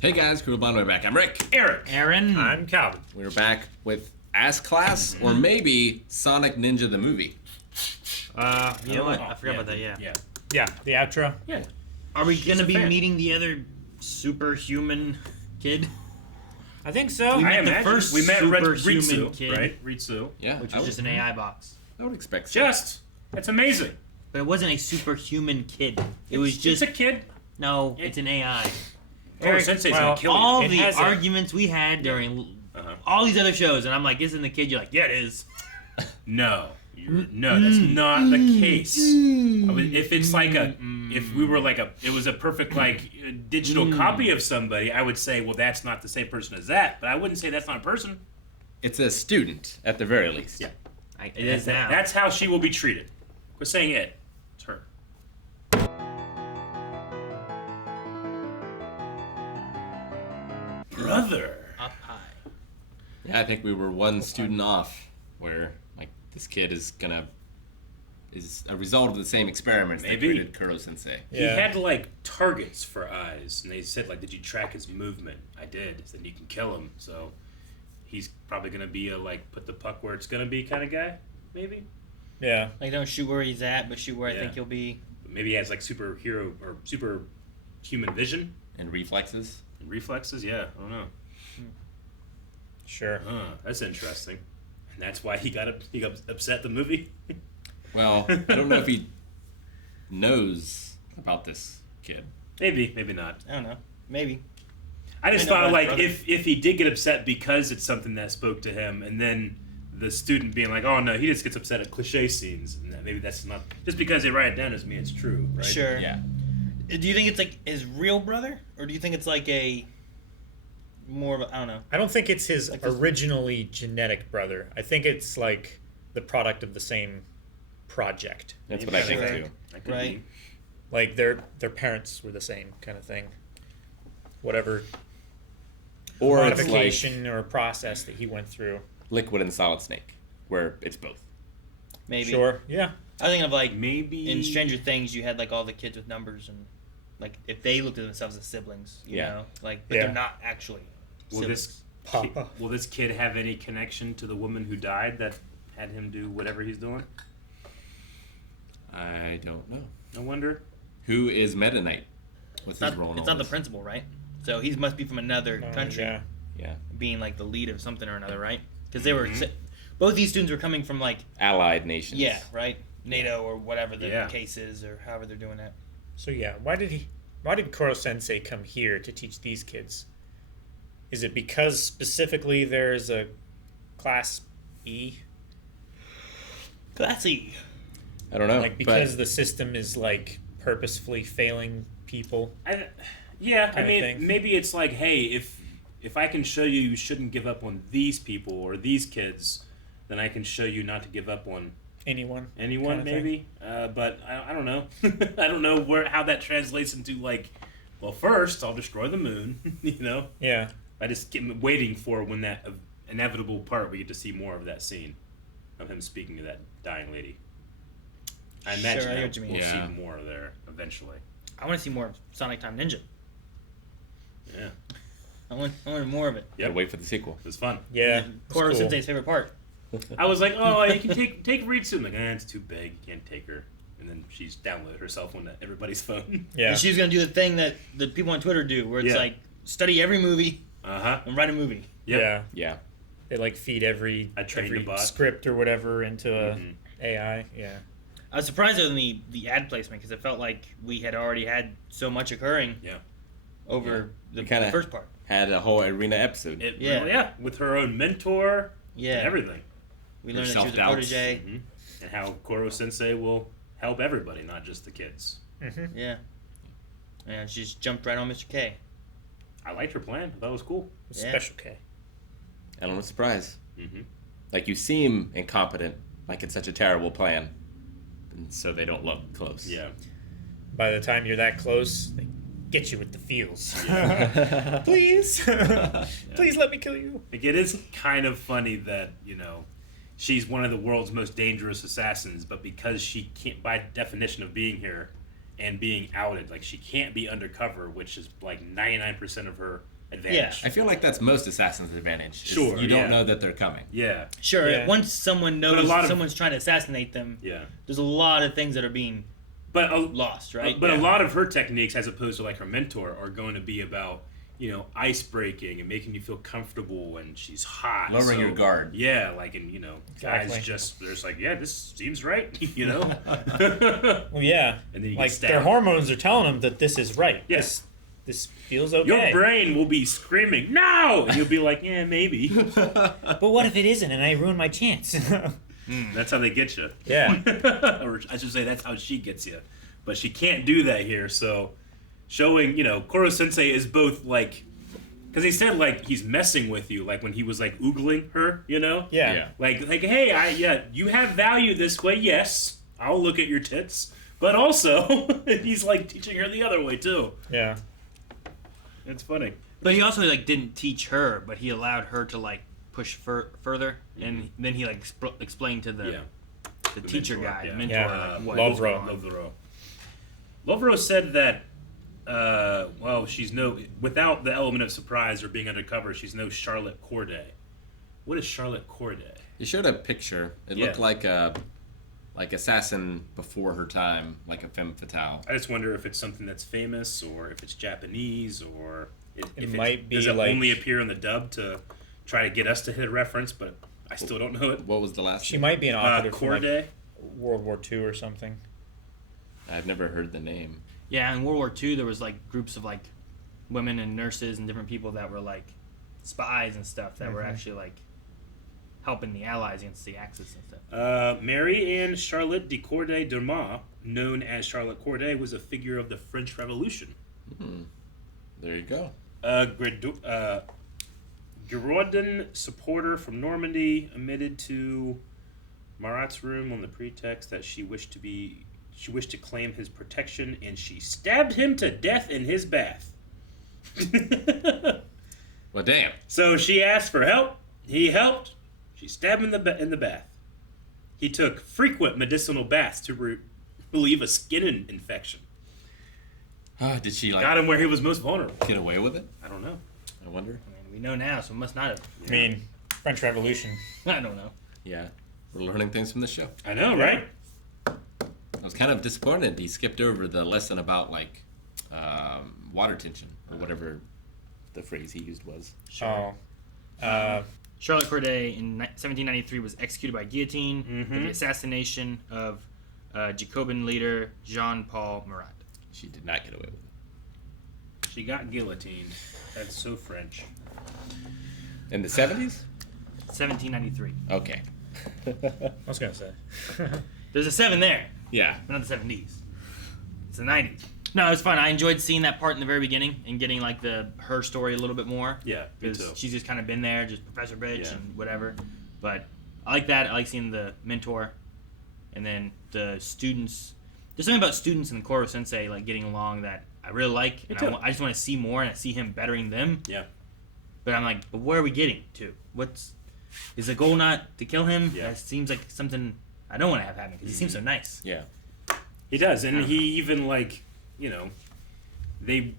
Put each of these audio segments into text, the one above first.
Hey guys, Cool Bond, we're back. I'm Rick. Eric. Aaron. I'm Calvin. We're back with Ass Class, or maybe Sonic Ninja the movie. You know what? I forgot about that, yeah. Yeah, the outro. Yeah. Are we going to be fan. meeting the other superhuman kid? I think so. We I met the imagine. first We met superhuman Ritsu, kid. right? Ritsu. Yeah, Which I was would, just an AI box. I would expect so. That's amazing. But it wasn't a superhuman kid. It was just... It's a kid. No, it's an AI. Koro Sensei's gonna kill you. All It the has arguments we had during all these other shows, and I'm like, isn't the kid? You're like, yeah, it is. No, that's not the case. If it's like if we were like it was a perfect like digital copy of somebody, I would say, well, that's not the same person as that. But I wouldn't say that's not a person. It's a student, at the very least. Yeah, It is now. That's how she will be treated. Quit saying it. It's her. Brother. Up high. Yeah, I think we were one student off, where like this kid is a result of the same experiments that Maybe. created Koro Sensei. He had like targets for eyes, and they said like, "Did you track his movement?" I did. Then you can kill him. So he's probably gonna be a like put the puck where it's gonna be kind of guy, maybe. Yeah. Like, don't shoot where he's at, but shoot where I think he'll be. Maybe he has like superhero or superhuman vision And reflexes. and reflexes. Yeah, I don't know. Sure. That's interesting, and that's why he got upset the movie. Well, I don't know if he knows about this kid. Maybe not. I don't know. Maybe. I just I know thought my like brother. if he did get upset because it's something that spoke to him, and then the student being like, "Oh no," he just gets upset at cliche scenes, and maybe that's not just because they write it down doesn't mean it's true, right? Sure. Yeah. Do you think it's like his real brother, or do you think it's like a more of a, I don't know. I don't think it's his Like this- originally genetic brother. I think it's like the product of the same project. That's what I think Sure. too. That could Right. be. Like their parents were the same kind of thing. Whatever Or it's like modification or process that he went through. Liquid and Solid Snake, where it's both. Maybe. Sure. Yeah. I think of like Maybe in Stranger Things, you had like all the kids with numbers, and like if they looked at themselves as siblings, you Yeah. know, like but Yeah. they're not actually. Will siblings. this Papa. will this kid have any connection to the woman who died that had him do whatever he's doing? I don't know. I wonder. Who is Meta Knight? What's It's his role in not, it's all not the this? principal, right? So he must be from another country, Yeah. Yeah. being like the lead of something or another, right? Because they were both these students were coming from like Allied nations. yeah, right, NATO or whatever the Yeah. case is, or however they're doing that. So yeah, why did Koro Sensei come here to teach these kids? Is it because specifically there's a class E? Classy. I don't know. Like because the system is like purposefully failing people. I Kinda mean, thing. maybe it's like, hey, if I can show you shouldn't give up on these people or these kids, then I can show you not to give up on Anyone? anyone, Kinda thing. maybe. But I don't know. I don't know how that translates into like. Well, first I'll destroy the moon. You know, Yeah. I just keep waiting for when that inevitable part we get to see more of that scene of him speaking to that dying lady. I imagine Sure, I know that what you mean. we'll Yeah. see more there eventually. I want to see more of Sonic Time Ninja. Yeah, I want more of it. Gotta wait for the sequel. it was fun. Yeah. Koro it's cool. Sensei's favorite part. I was like, oh, you can take Ritsu. I'm like, it's too big. You can't take her. And then she's downloaded her cell phone to everybody's phone. Yeah. And she's gonna do the thing that the people on Twitter do, where it's Yeah. like study every movie Uh-huh. and write a movie. Yep. Yeah. Yeah. They like feed every I trained the bot. script or whatever into a Mhm. AI. Yeah. I was surprised on the ad placement because it felt like we had already had so much occurring Yeah. over the We kinda- first part. Had a whole arena episode. Yeah. Yeah. With her own mentor Yeah, and everything. we learned that she was a Self-doubts. protege. Mhm. And how Koro Sensei will help everybody, not just the kids. Mm-hmm. Yeah, and she just jumped right on Mr. K. I liked her plan. I thought it was cool. Yeah. Special K. And I'm surprised. Mm-hmm. Like, you seem incompetent, like it's such a terrible plan. And so they don't look close. Yeah. By the time you're that close, they get you with the feels. Please. Please let me kill you. Like, it is kind of funny that, she's one of the world's most dangerous assassins, but because she can't, by definition of being here, and being outed. Like, she can't be undercover, which is like 99% of her advantage. Yeah. I feel like that's most assassins' advantage. is Sure, you don't yeah. know that they're coming. Yeah. Sure. Yeah. Once someone knows lot of- someone's trying to assassinate them, Yeah. there's a lot of things that are being But lost, right? But a lot of her techniques, as opposed to like her mentor, are going to be about, you know, ice breaking and making you feel comfortable, and she's hot, Lowering your guard. Yeah, like, and you know, guys Exactly. they're just like, yeah, this seems right, you know. Well, yeah. And then you like get stabbed. their hormones are telling them that this is right. Yeah. This feels okay. Your brain will be screaming no, and you'll be like, yeah, maybe. But what if it isn't, and I ruin my chance? That's how they get you. Yeah. Or I should say, that's how she gets you. But she can't do that here, so showing, you know, Koro Sensei is both like, because he said like he's messing with you, like when he was like oogling her, you know? Yeah. Like hey, you have value this way, yes, I'll look at your tits, but also he's like teaching her the other way too. Yeah. It's funny. But he also like didn't teach her, but he allowed her to like push further, and then he like explained to the teacher mentor, guy, yeah. mentor, Yeah. like, what Love was Row. going on. Lovero said that, she's without the element of surprise or being undercover, she's no Charlotte Corday. What is Charlotte Corday? You showed a picture. It looked Yeah. like assassin before her time, like a femme fatale. I just wonder if it's something that's famous, or if it's Japanese, or if might be does it like- only appear in the dub to try to get us to hit a reference, but I still don't know it. What was the last? She name? might be an operative from Corday? like World War II or something. I've never heard the name. Yeah, in World War II, there was like groups of like women and nurses and different people that were like spies and stuff that were actually like helping the Allies against the Axis and stuff. Mary Anne Charlotte de Corday d'Armagh, known as Charlotte Corday, was a figure of the French Revolution. There you go. Girondin supporter from Normandy admitted to Marat's room on the pretext that she wished to claim his protection, and she stabbed him to death in his bath. Well, damn. So she asked for help. He helped. She stabbed him in the bath. He took frequent medicinal baths to relieve a skin infection. Did she like Got him where he was most vulnerable. get away with it? I don't know. I wonder. I mean, we know now, so it must not have. I mean, French Revolution. I don't know. Yeah, we're learning things from the show. I know, right? I was kind of disappointed he skipped over the lesson about like water tension or whatever the phrase he used was. Oh. Charlotte Corday in 1793 was executed by guillotine for the assassination of Jacobin leader Jean-Paul Marat. She did not get away with it. She got guillotined. That's so French. In the 70s? 1793. Okay. I was gonna say. There's a 7 there, Yeah. but not the 70s. It's the 90s. No, it was fun. I enjoyed seeing that part in the very beginning and getting like her story a little bit more. Yeah, me Because too. she's just kind of been there, just Professor Bitch Yeah. and whatever. But I like that. I like seeing the mentor, and then the students. There's something about students and Koro Sensei like getting along that I really like, and too. I just want to see more, and I see him bettering them. Yeah. But I'm like, but where are we getting to? Is the goal not to kill him? Yeah. That seems like something I don't want to have happen because he seems so nice. Yeah. He does, and he even like, you know, he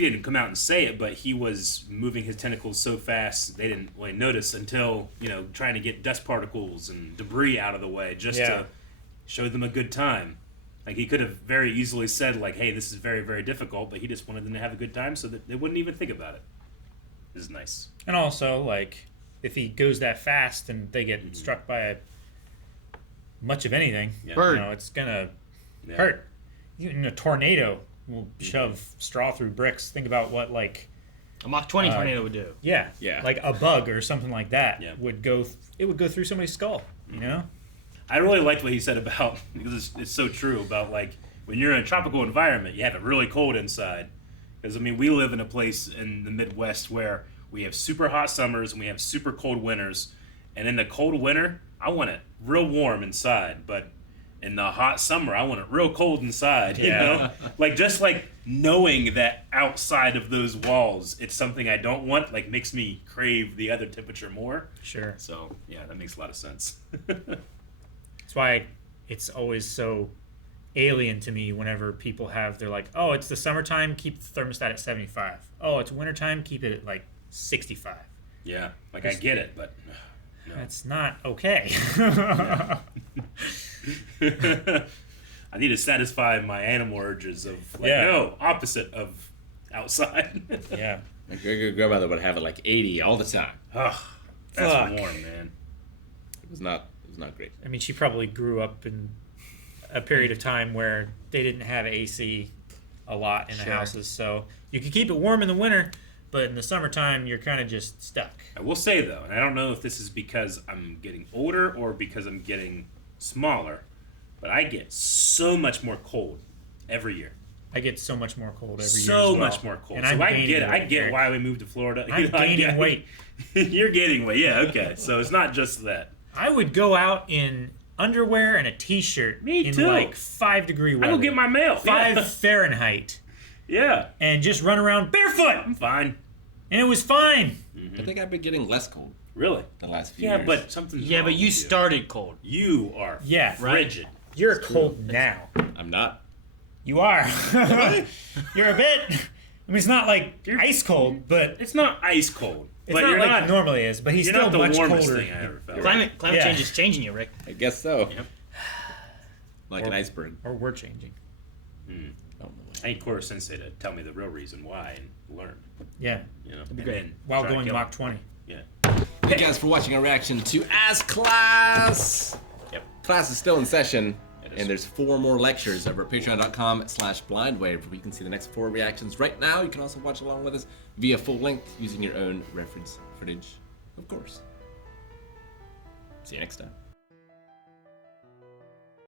didn't come out and say it, but he was moving his tentacles so fast they didn't really notice until, you know, trying to get dust particles and debris out of the way just to show them a good time. Like, he could have very easily said, like, hey, this is very, very difficult, but he just wanted them to have a good time so that they wouldn't even think about it. This is nice. And also, like, if he goes that fast and they get struck by much of anything, Yeah. Bird. you know, it's gonna Yeah. hurt. Even a tornado will shove straw through bricks. Think about what, like, A Mach 20 tornado would do. yeah, like a bug or something like that Yeah. would go. It would go through somebody's skull. You know. I really liked what he said about, because it's so true, about like when you're in a tropical environment, you have it really cold inside. Because, I mean, we live in a place in the Midwest where we have super hot summers and we have super cold winters. And in the cold winter, I want it real warm inside. But in the hot summer, I want it real cold inside, you know? Like, just like knowing that outside of those walls, it's something I don't want, like, makes me crave the other temperature more. Sure. So, yeah, that makes a lot of sense. That's why it's always so alien to me whenever people they're like, oh, it's the summertime, keep the thermostat at 75. Oh, it's wintertime, keep it at like 65. Yeah, like I get it, but no. That's not okay. I need to satisfy my animal urges of no, opposite of outside. Yeah. My grandmother would have it like 80 all the time. Ugh, that's Fuck. warm, man. It was not great. I mean, she probably grew up in a period of time where they didn't have AC a lot in the Sure. houses, so you could keep it warm in the winter, but in the summertime you're kind of just stuck. I will say though, and I don't know if this is because I'm getting older or because I'm getting smaller, but I get so much more cold every year. I get so much more cold every year. So as well. much more cold. And So I'm I gaining get it. I weight, get Eric. why we moved to Florida. I'm gaining weight. You're gaining weight. Yeah, okay. So it's not just that. I would go out in underwear and a t-shirt Me in too. like 5-degree weather. I go get my mail. 5 Yeah. Fahrenheit Yeah, and just run around barefoot, I'm fine. and it was fine. I think I've been getting less cold Really? the last few Yeah, years. but something's Yeah, wrong but you with started cold. You are Yeah, frigid. You're cold now. I'm not. You are. You're a bit. I mean, it's not like ice cold, but It's not ice cold. it's but not you're like not it normally is. But he's You're still not the much warmest colder. thing I ever felt. Climate Yeah. change is changing you, Rick. I guess so. Yep. Like an iceberg. Or we're changing. Oh, no way. I need Koro Sensei to tell me the real reason why and learn. Yeah. You know, be great. While try to going kill Mach him. 20. Yeah. Thank you guys for watching our reaction to As Class. Yep. Class is still in session, It is. and there's 4 more lectures over at patreon.com/blindwave, where you can see the next 4 reactions right now. You can also watch along with us via full length using your own reference footage, of course. See you next time.